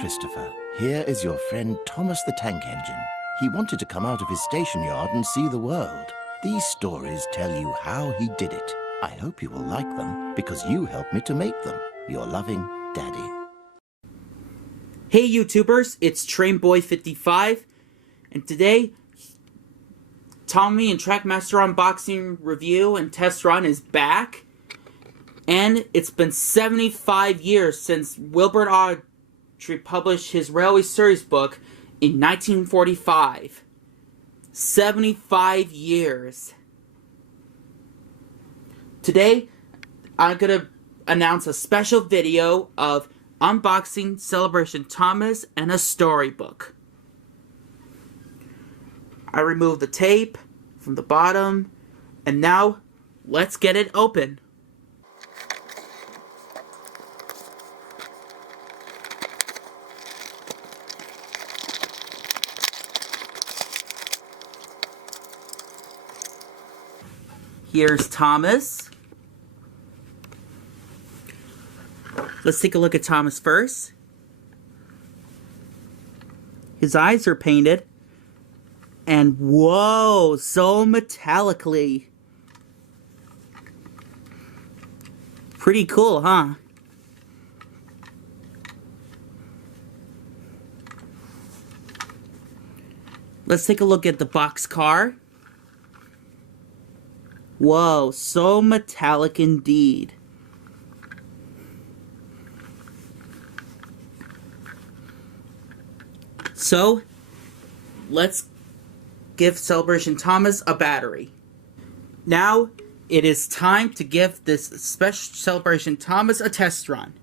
Christopher, here is your friend Thomas the Tank Engine. He wanted to come out of his station yard and see the world. These stories tell you how he did it. I hope you will like them, because you helped me to make them. Your loving Daddy. Hey YouTubers, it's TrainBoy55, and today, Tommy and Traickmaster unboxing review and test run is back. And it's been 75 years since Wilbur Awdry published his Railway Series book in 1945. 75 years. Today, I'm going to announce a special video of unboxing Celebration Thomas and a storybook. I removed the tape from the bottom, and now let's get it open. Here's Thomas. Let's take a look at Thomas first. His eyes are painted. And whoa, so metallically. Pretty cool, huh? Let's take a look at the boxcar. Whoa, so metallic indeed. So, let's give Celebration Thomas a battery. Now, it is time to give this special Celebration Thomas a test run.